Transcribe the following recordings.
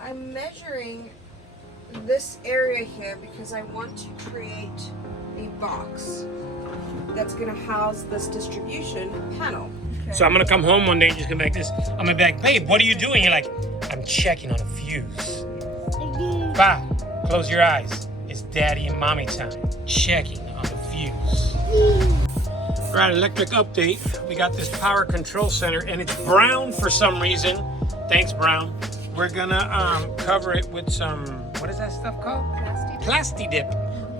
I'm measuring this area here because I want to create a box that's gonna house this distribution panel. Okay. So I'm gonna come home one day and just come back this. I'm gonna be like, babe, what are you doing? You're like, I'm checking on a fuse. Bah, close your eyes. It's daddy and mommy time. Checking on a fuse. All right, electric update. We got this power control center and it's brown for some reason. Thanks, brown. We're gonna cover it with some, what is that stuff called? Plasti dip.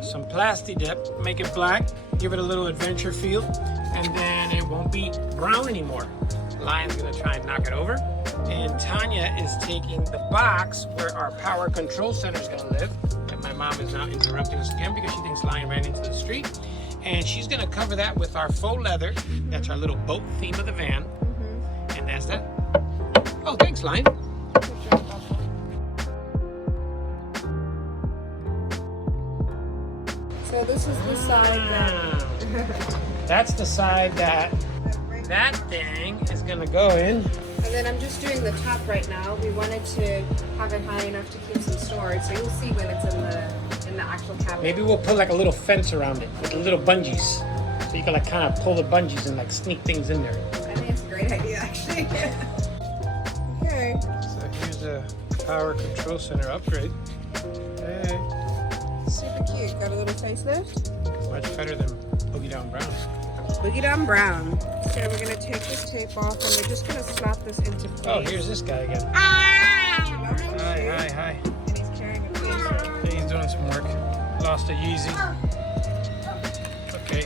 Some Plasti dip, make it black, give it a little adventure feel, and then it won't be brown anymore. Lion's gonna try and knock it over. And Tanya is taking the box where our power control center is gonna live. And my mom is now interrupting us again because she thinks Lion ran into the street. And she's gonna cover that with our faux leather. That's our little boat theme of the van. And that's that. Oh, thanks, Lion. So this is the side that... That's the side that thing is gonna go in. And then I'm just doing the top right now. We wanted to have it high enough to keep some storage, so you'll see when it's in the actual cabinet. Maybe we'll put like a little fence around it with little bungees, so you can like kind of pull the bungees and like sneak things in there. I think it's a great idea, actually. Okay. So here's a power control center upgrade. Hey, Super cute. Got a little facelift. much better than Boogie Down Brown. Boogie Down Brown. So we're gonna take this tape off and we're just gonna slap this into place. Oh, here's this guy again. Hi. And he's carrying a case. He's doing some work. Lost a Yeezy. Okay,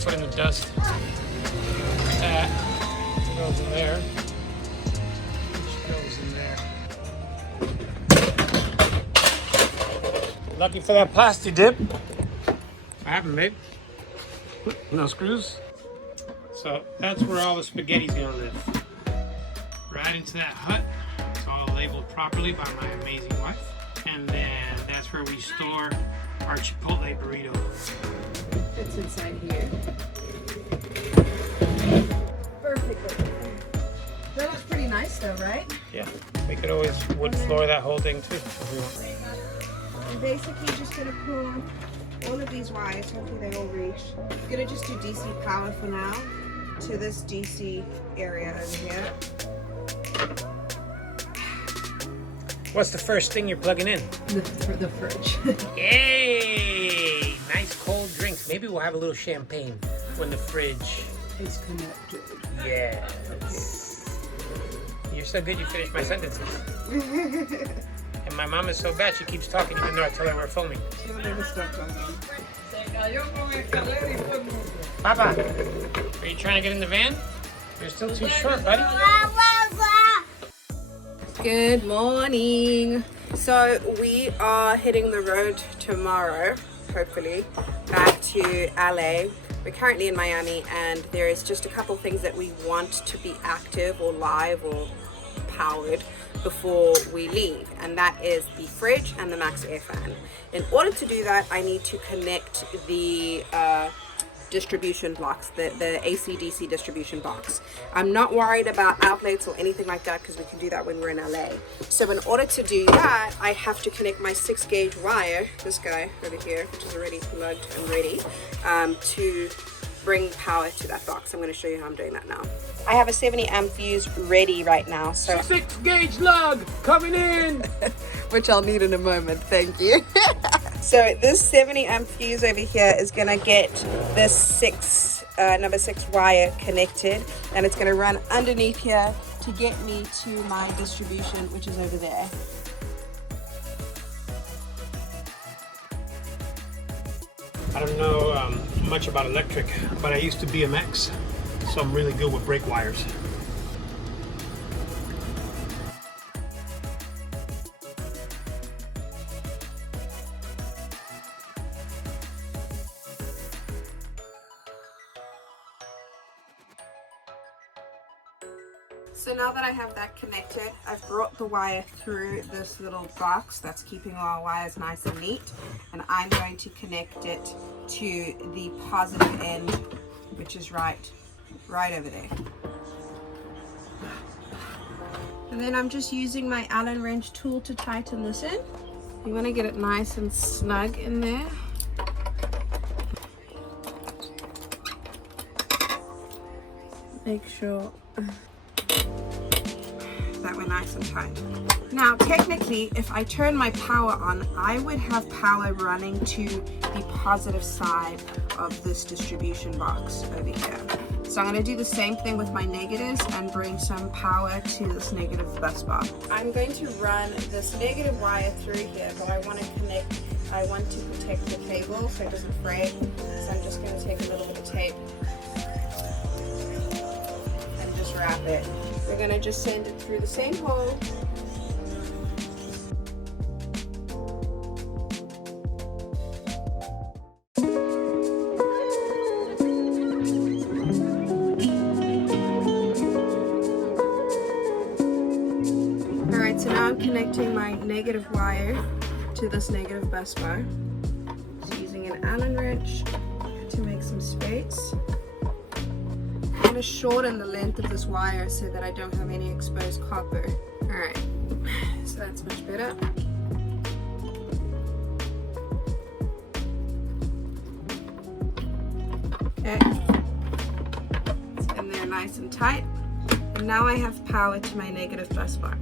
foot in the dust. That goes in there. Which goes in there. Lucky for that plastic dip. What happened, babe? No screws? So that's where all the spaghetti's gonna live. Right into that hut. It's all labeled properly by my amazing wife. And then that's where we store our Chipotle burrito. It's inside here. Perfect. That looks pretty nice though, right? Yeah, we could always wood floor that whole thing too if we want. I'm basically just gonna pull all of these wires, hopefully they all reach. I'm gonna just do DC power for now to this DC area over here. What's the first thing you're plugging in? The fridge. Yay! Nice cold drinks. Maybe we'll have a little champagne when the fridge is connected. Yes. You're so good you finished my sentences. And my mom is so bad she keeps talking even though I tell her we're filming. She'll never stop talking. Papa, are you trying to get in the van? You're still too short, buddy. Good morning. So we are hitting the road tomorrow, hopefully, back to LA. We're currently in Miami and there is just a couple things that we want to be active or live or powered before we leave, and that is the fridge and the max air fan. In order to do that, I need to connect the distribution blocks, the AC/DC distribution box. I'm not worried about outlets or anything like that because we can do that when we're in LA. So in order to do that, I have to connect my 6-gauge wire, this guy over here, which is already plugged and ready, to bring power to that box. I'm going to show you how I'm doing that now. I have a 70 amp fuse ready right now. So 6-gauge lug coming in. Which I'll need in a moment, thank you. So this 70 amp fuse over here is gonna get this number 6 wire connected, and it's gonna run underneath here to get me to my distribution, which is over there. I don't know much about electric, but I used to BMX, so I'm really good with brake wires. So now that I have that connected, I've brought the wire through this little box that's keeping all our wires nice and neat, and I'm going to connect it to the positive end, which is right over there. And then I'm just using my Allen wrench tool to tighten this in. You want to get it nice and snug in there. Make sure that we're nice and tight. Now, technically, if I turn my power on, I would have power running to the positive side of this distribution box over here. So I'm going to do the same thing with my negatives and bring some power to this negative bus bar. I'm going to run this negative wire through here, but I want to protect the cable so it doesn't fray. So I'm just going to take a little bit of tape and just wrap it. We're going to just send it through the same hole. Alright, so now I'm connecting my negative wire to this negative bus bar. Just using an Allen wrench to make some space. I'm going to shorten the length of this wire so that I don't have any exposed copper. Alright, so that's much better. Okay, it's in there nice and tight. And now I have power to my negative bus bar.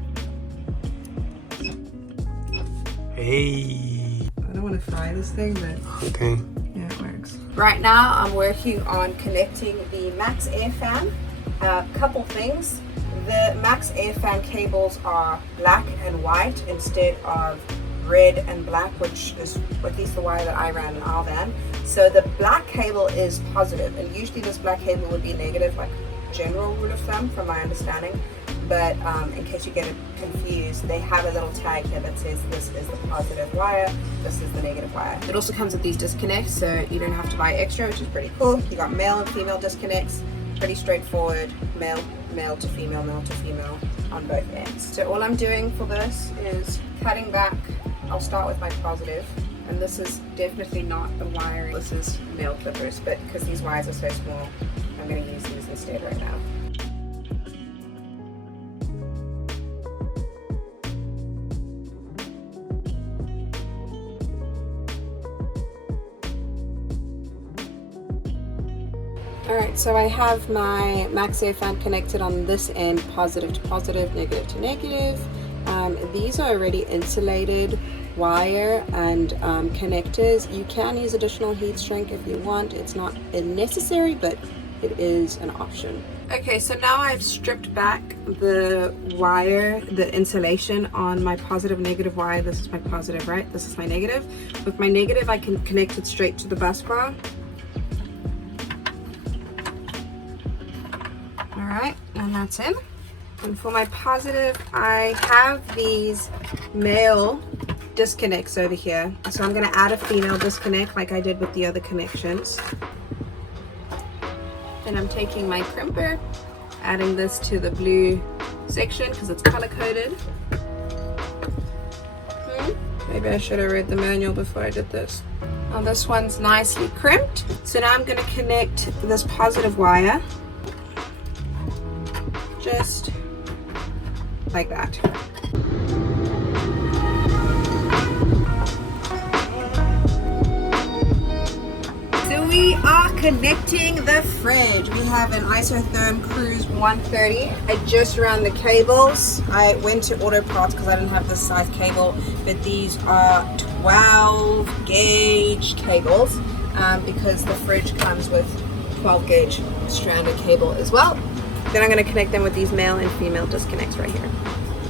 Hey. I don't want to fry this thing, but Okay. yeah, it works. Right now I'm working on connecting the Max Air Fan. Couple things. The Max Air Fan cables are black and white instead of red and black, which is at least the wire that I ran in our van. So the black cable is positive, and usually this black cable would be negative, like general rule of thumb from my understanding. But in case you get it confused, they have a little tag here that says this is the positive wire, this is the negative wire. It also comes with these disconnects, so you don't have to buy extra, which is pretty cool. You got male and female disconnects, pretty straightforward, male to female on both ends. So all I'm doing for this is cutting back. I'll start with my positive, and this is definitely not the wiring, this is nail clippers, but because these wires are so small, I'm going to use these instead right now. Alright, so I have my Max Air Fan connected on this end, positive to positive, negative to negative. These are already insulated wire and connectors. You can use additional heat shrink if you want. It's not necessary, but it is an option. Okay, so now I've stripped back the wire, the insulation on my positive negative wire. This is my positive, right? This is my negative. With my negative, I can connect it straight to the bus bar. Alright, and that's in. And for my positive, I have these male disconnects over here. So I'm going to add a female disconnect like I did with the other connections. Then I'm taking my crimper, adding this to the blue section because it's color coded. Maybe I should have read the manual before I did this. Now this one's nicely crimped. So now I'm going to connect this positive wire just like that. So we are connecting the fridge. We have an Isotherm Cruise 130. I just ran the cables. I went to Auto Parts because I didn't have this size cable, but these are 12 gauge cables because the fridge comes with 12 gauge stranded cable as well. Then I'm going to connect them with these male and female disconnects right here.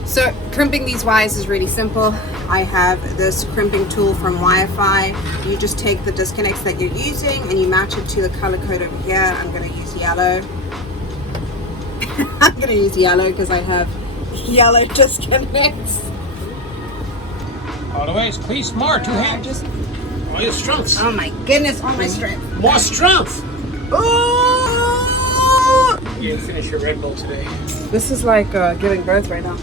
So crimping these wires is really simple. I have this crimping tool from Wi-Fi. You just take the disconnects that you're using and you match it to the color code over here. I'm going to use yellow. I'm going to use yellow because I have yellow disconnects. All the way, squeeze more, two hands. All your strengths. Oh my goodness, all my strength. More strength. Oh! You didn't finish your Red Bull today. This is like giving birth right now.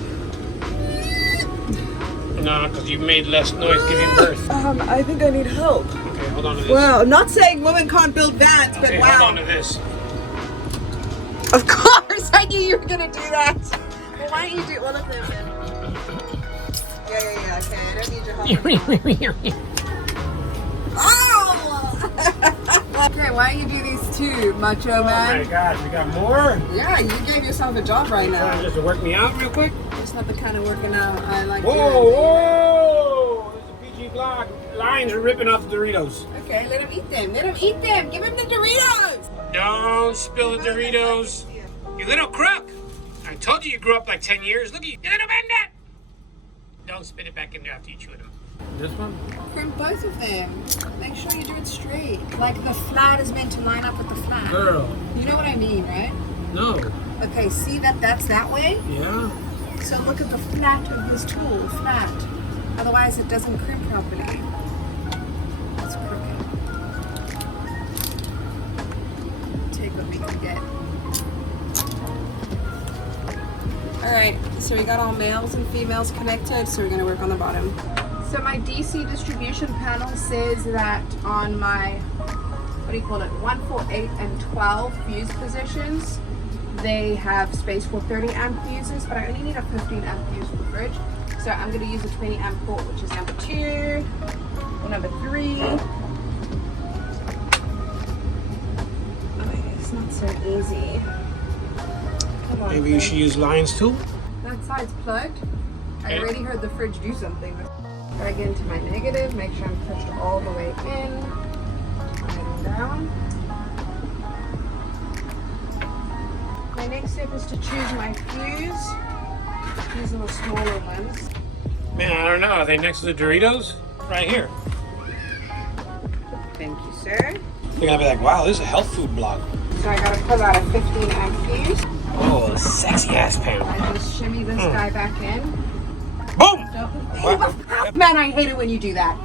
No, because you made less noise giving birth. I think I need help. Okay, hold on to this. Well, I'm not saying women can't build vans, but Okay, wow. hold on to this. Of course, I knew you were gonna do that. Oh why don't you do all of them? Yeah. Okay, I don't need your help. Oh! Okay, why don't you do these two, macho man? Oh my gosh, we got more? Yeah, you gave yourself a job right now. Trying just to work me out real quick? It's not the kind of working out I like Whoa, doing. whoa! This is a PG vlog. Lions are ripping off the Doritos. Okay, let him eat them. Let him eat them. Give him the Doritos. Don't spill the Doritos. You little crook. I told you grew up like 10 years. Look at you little bandit. Don't spit it back in there after you chew them. This one? From both of them. Make sure you do it straight. Like the flat is meant to line up with the flat. Girl. You know what I mean, right? No. Okay, see that's that way? Yeah. So look at the flat of this tool, flat. Otherwise it doesn't crimp properly. It's crooked. Take what we can get. Alright, so we got all males and females connected, so we're going to work on the bottom. So my DC distribution panel says that on my, 1, 4, 8, and 12 fuse positions, they have space for 30 amp fuses, but I only need a 15 amp fuse for the fridge. So I'm going to use a 20 amp port, which is number 2 or number 3. Oh, it's not so easy. Come on, Maybe you should use Lions too? that side's plugged. I Okay. already heard the fridge do something. Drag into my negative, make sure I'm pushed all the way in and down. My next step is to choose my fuse. These are the smaller ones. Man, I don't know. Are they next to the Doritos? Right here. Thank you, sir. They're gonna be like, wow, this is a health food blog. So I gotta pull out a 15 amp fuse. Oh, sexy ass panel. I just shimmy this guy back in. Boom! Don't. Man, I hate it when you do that.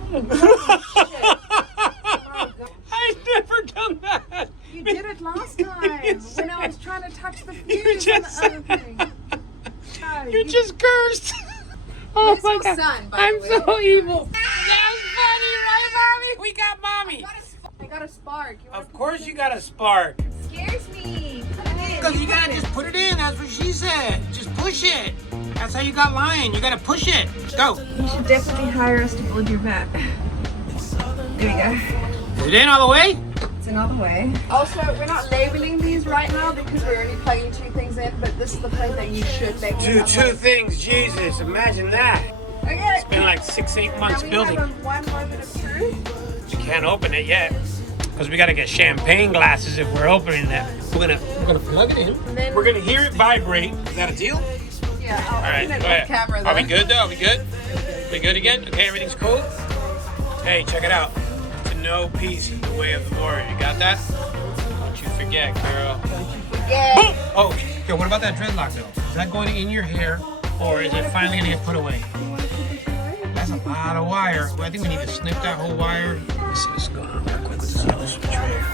I've never done that. You did it last time when I was trying to touch the fuse just- and the other thing. No, You just cursed. Oh Where's my your god. son, by I'm the way? so evil. That was funny, right, mommy? We got mommy. I got a spark. You wanna Of course you got a spark. Scares me. Put it in. Because you gotta just put it in. That's what she said. Just push it. That's how you got lion. You gotta push it. Go. You should definitely hire us to build your mat. There we go. Is it in all the way? It's another way. Also, we're not labeling these right now because we're only plugging 2 things in, but this is the plate that you should label. Do that 2 way. things. Jesus, imagine that. Okay. It's been like 6-8 months Now we building. have a 1 moment of truth. We can't open it yet because we gotta get champagne glasses if we're opening them. We're gonna plug it in. And then- We're gonna hear it vibrate. Is that a deal? Yeah, I'll All right. open it Go off ahead. camera though. Are we good though? Are we good? We good again? Okay, everything's cool. Hey, check it out. To know peace is the way of the warrior. You got that? Don't you forget, girl. Yeah. Boom! Oh, okay. What about that dreadlock though? Is that going in your hair, or is it finally gonna get put away? That's a lot of wire. Well, I think we need to snip that whole wire. Let's see what's going on real quick with this little switch right here.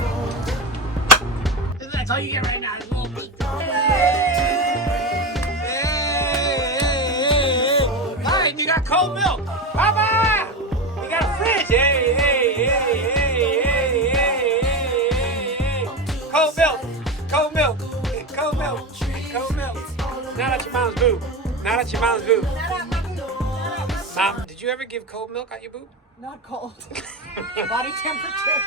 That's all you get right now. Is a little beat. Hey! Hi, you got cold milk. Papa! You got a fridge. Hey! Cold milk. Cold milk. Cold milk. Cold milk. Not at your mom's boob. Not at your mom's boob. Mom, did you ever give cold milk at your boob? Not cold. Body temperature.